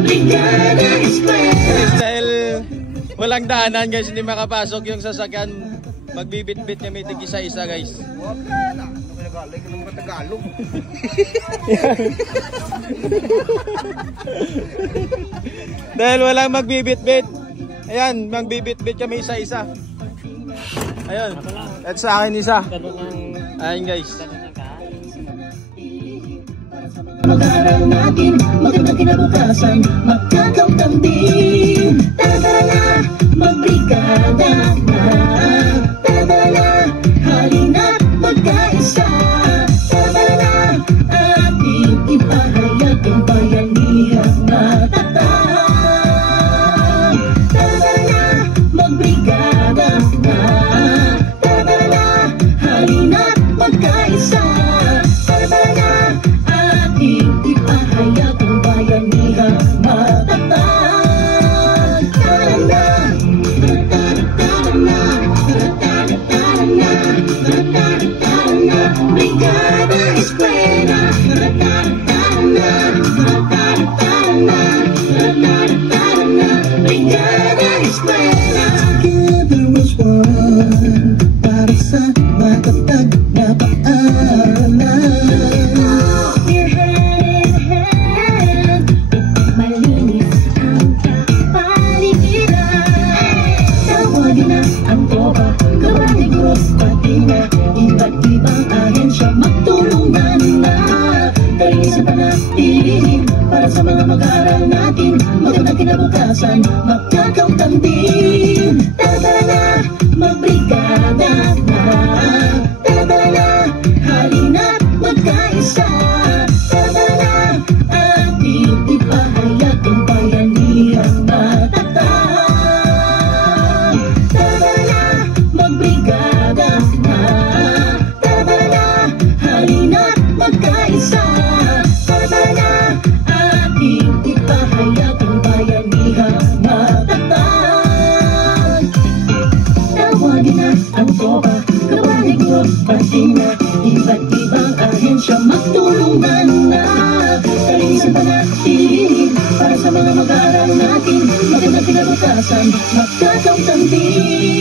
Brigada Eskwela. Dahil walang daanan guys, hindi makapasok yung sasakyan, magbibit-bit niya may tig isa-isa guys. Dahil walang magbibit-bit, ayan, magbibit-bit kami isa-isa. Ayun, at sa akin isa. Ayun guys. Mag-aaral natin, magandang kinabukasan, magkakautambing. Tara na, magbrigada na. Tara na, halina't magkaisa. Tara na, ating ipahayag ang bayanihang matatag. Tara na, magbrigada na. Tara na, halina't magkaisa. Tara na, ipahayag ang bayanihang matatag. Tara na, tara na, tara na, Brigada Eskwela. Tara na, Brigada Eskwela. Together as one, para sa matatag na paaralan. Para sa mga mag-aaral natin, magandang kinabukasan, magkakautambing. Tara na, magbrigada na. Tara na, halina't magkaisa. Tara na, ating ipahayag ang bayanihang matatag. Tara na, magbrigada na. Tara na, halina't magkaisa. Ipahayag ang bayanihang matatag. Tawagin na ang tropa, kabaligro, pati na iba't ibang ahensya, magtulungan na. Talisan pa natin para sa mga mag-aaral natin, magandang kinabukasan, magkakautambing.